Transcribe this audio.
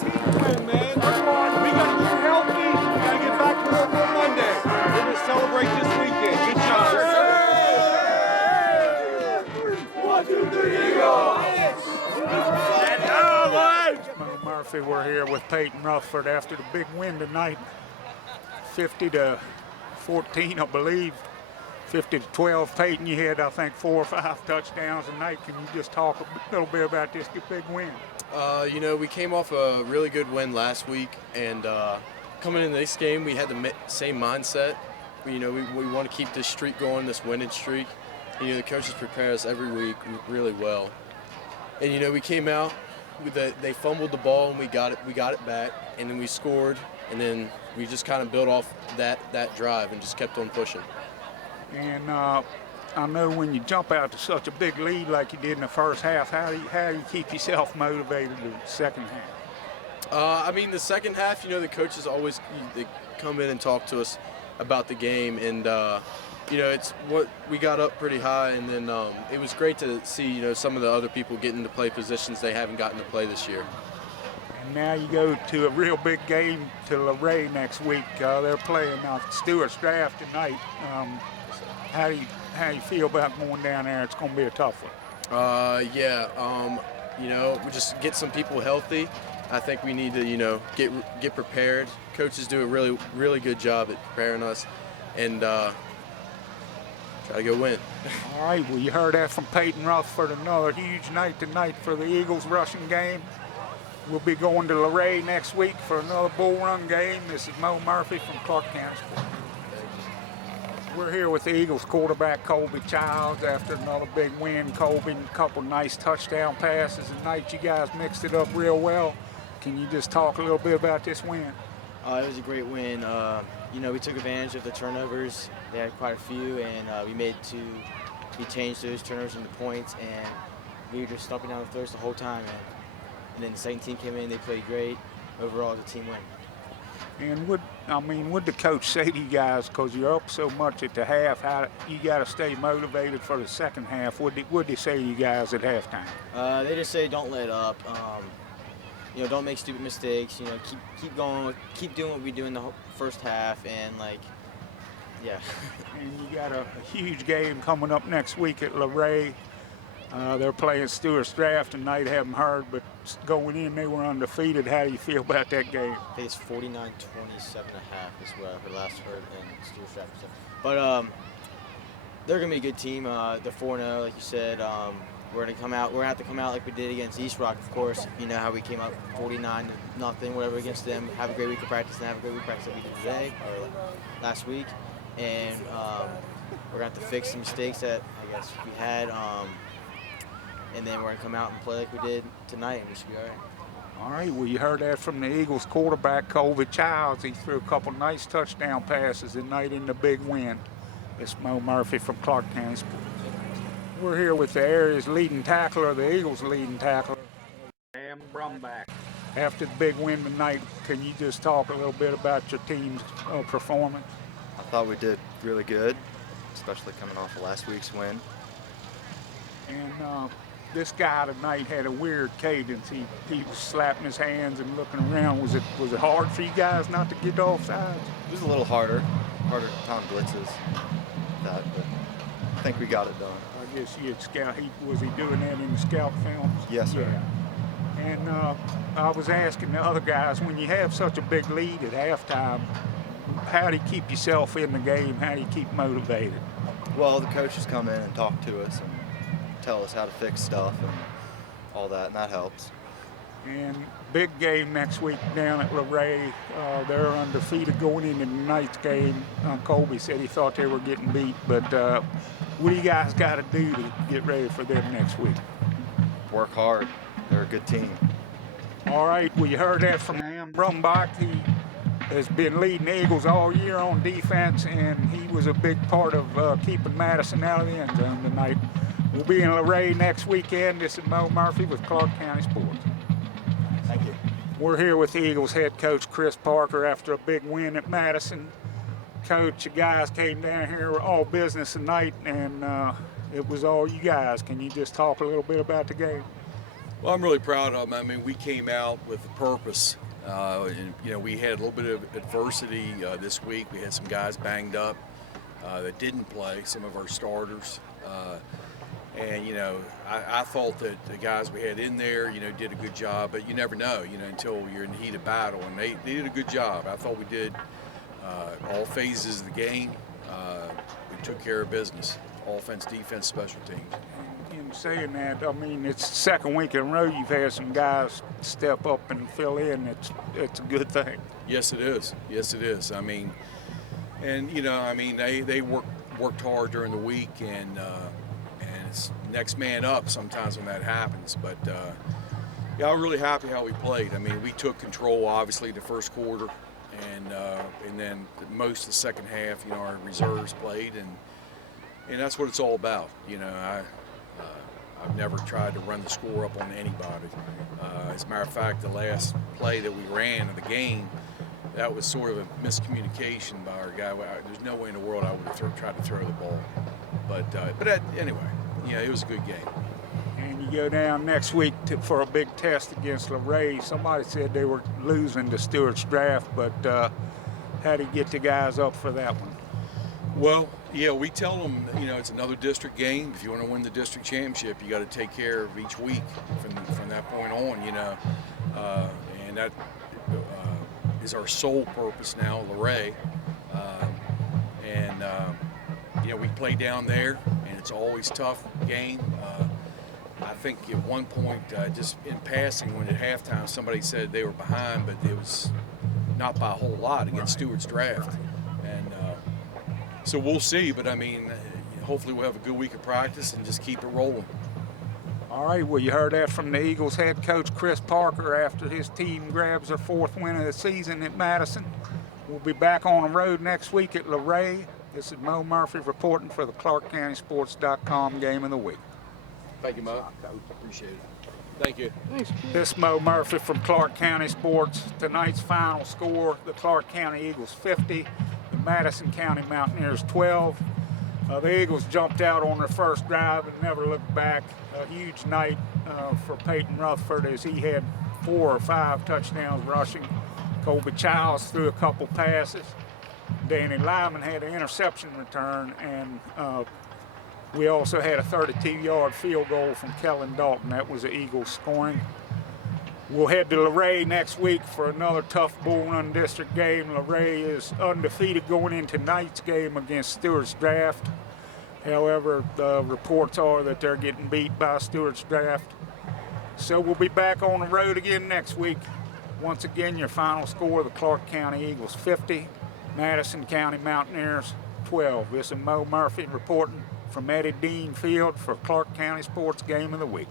team win, man. Come on, we got to get healthy. We got to get back to work on Monday. We're going to celebrate this weekend. Good job. One, two, three, Eagles! Moe Murphy, we're here with Peyton Rutherford after the big win tonight, 50-14, I believe. 50-12. Peyton, you had, I think, 4 or 5 touchdowns tonight. Can you just talk a little bit about this big win? You know, we came off a really good win last week, and coming into this game, we had the same mindset. We want to keep this streak going, this winning streak. You know, the coaches prepare us every week really well. And you know, we came out with they fumbled the ball and we got it back, and then we scored, and then we just kind of built off that drive and just kept on pushing. And I know when you jump out to such a big lead like you did in the first half, how do you keep yourself motivated in the second half? I mean, the second half, you know, the coaches always they come in and talk to us about the game, and you know, it's what we got up pretty high, and then it was great to see, you know, some of the other people getting to play positions they haven't gotten to play this year. And now you go to a real big game to Luray next week. They're playing Stewart's Draft tonight. How do you feel about going down there? It's going to be a tough one. You know, we just get some people healthy. I think we need to, you know, get prepared. Coaches do a really good job at preparing us, and try to go win. All right, well, you heard that from Peyton Rutherford. Another huge night tonight for the Eagles rushing game. We'll be going to Luray next week for another bull run game. This is Moe Murphy from Clarke County Sports. We're here with the Eagles quarterback Colby Childs after another big win. Colby, a couple nice touchdown passes tonight. You guys mixed it up real well. Can you just talk a little bit about this win? It was a great win. You know, we took advantage of the turnovers. They had quite a few, and we changed those turnovers into points, and we were just stomping down the throats the whole time. And then the second team came in, they played great. Overall, the team win. And would the coach say to you guys, because you're up so much at the half, how you got to stay motivated for the second half? What they say to you guys at halftime? They just say don't let up. You know, don't make stupid mistakes. You know, keep going, keep doing what we do in the first half, and yeah. And you got a huge game coming up next week at Luray. They're playing Stewart's Draft tonight. Haven't heard, but going in, they were undefeated. How do you feel about that game? I think it's 49-27.5 is what I last heard in Stewart's Draft. But they're gonna be a good team. They're 4-0, like you said. We're gonna have to come out like we did against East Rock, of course. You know how we came out 49-0, whatever, against them. Have a great week of practice, and have a great week of practice that we did today or last week. And we're gonna have to fix some mistakes that I guess we had. And then we're going to come out and play like we did tonight, and we should be all right. All right, well, you heard that from the Eagles quarterback, Colby Childs. He threw a couple nice touchdown passes tonight in the big win. It's Moe Murphy from Clarke County Sports. We're here with the area's leading tackler, the Eagles' leading tackler, Sam Brumbeck. After the big win tonight, can you just talk a little bit about your team's performance? I thought we did really good, especially coming off of last week's win. And this guy tonight had a weird cadence. He was slapping his hands and looking around. Was it hard for you guys not to get offsides? It was a little harder time blitzes, but I think we got it done. I guess you had scout. Was he doing that in the scout films? Yes, sir. Yeah. And I was asking the other guys, when you have such a big lead at halftime, how do you keep yourself in the game? How do you keep motivated? Well, the coaches come in and talk to us and tell us how to fix stuff and all that, and that helps. And big game next week down at Luray. They're undefeated going into tonight's game. Colby said he thought they were getting beat, but what do you guys got to do to get ready for them next week? Work hard. They're a good team. All right, well, you heard that from Sam Brumbeck. He has been leading the Eagles all year on defense, and he was a big part of keeping Madison out of the end zone tonight. We'll be in Luray next weekend. This is Moe Murphy with Clarke County Sports. Thank you. We're here with the Eagles head coach Chris Parker after a big win at Madison. Coach, the guys came down here all business tonight, and it was all you guys. Can you just talk a little bit about the game? Well, I'm really proud of them. I mean, we came out with a purpose. And, you know, we had a little bit of adversity this week. We had some guys banged up that didn't play, some of our starters. And, you know, I thought that the guys we had in there, you know, did a good job. But you never know, you know, until you're in the heat of battle. And they did a good job. I thought we did all phases of the game. We took care of business, offense, defense, special teams. In saying that, I mean, it's the second week in a row you've had some guys step up and fill in. It's a good thing. Yes, it is. Yes, it is. I mean, and you know, I mean, they worked hard during the week, and it's next man up sometimes when that happens. But yeah, I'm really happy how we played. I mean, we took control obviously the first quarter, and then most of the second half, you know, our reserves played, and that's what it's all about. You know, I've never tried to run the score up on anybody. As a matter of fact, the last play that we ran in the game, that was sort of a miscommunication by our guy. There's no way in the world I would have tried to throw the ball. But anyway, yeah, it was a good game. And you go down next week for a big test against Luray. Somebody said they were losing to Stewart's Draft, but how do you get the guys up for that one? Well, yeah, we tell them, you know, it's another district game. If you want to win the district championship, you got to take care of each week from that point on, you know. And that is our sole purpose now, Luray. You know, we play down there, and it's always a tough game. I think at one point, just in passing, when at halftime somebody said they were behind, but it was not by a whole lot against Stewart's Draft. And so we'll see, but I mean, hopefully we'll have a good week of practice and just keep it rolling. All right, well, you heard that from the Eagles head coach Chris Parker after his team grabs their 4th win of the season at Madison. We'll be back on the road next week at Luray. This is Moe Murphy reporting for the ClarkeCountySports.com Game of the Week. Thank you, Mo. Appreciate it. Thank you. This is Moe Murphy from Clarke County Sports. Tonight's final score, the Clarke County Eagles 50, the Madison County Mountaineers 12. The Eagles jumped out on their first drive and never looked back. A huge night for Peyton Rutherford as he had 4 or 5 touchdowns rushing. Colby Childs threw a couple passes. Danny Lyman had an interception return, and we also had a 32-yard field goal from Kellen Dalton. That was the Eagles scoring. We'll head to Luray next week for another tough Bull Run District game. Luray is undefeated going into tonight's game against Stewart's Draft. However, the reports are that they're getting beat by Stewart's Draft. So we'll be back on the road again next week. Once again, your final score, the Clarke County Eagles 50, Madison County Mountaineers 12. This is Moe Murphy reporting from Eddie Dean Field for Clarke County Sports Game of the Week.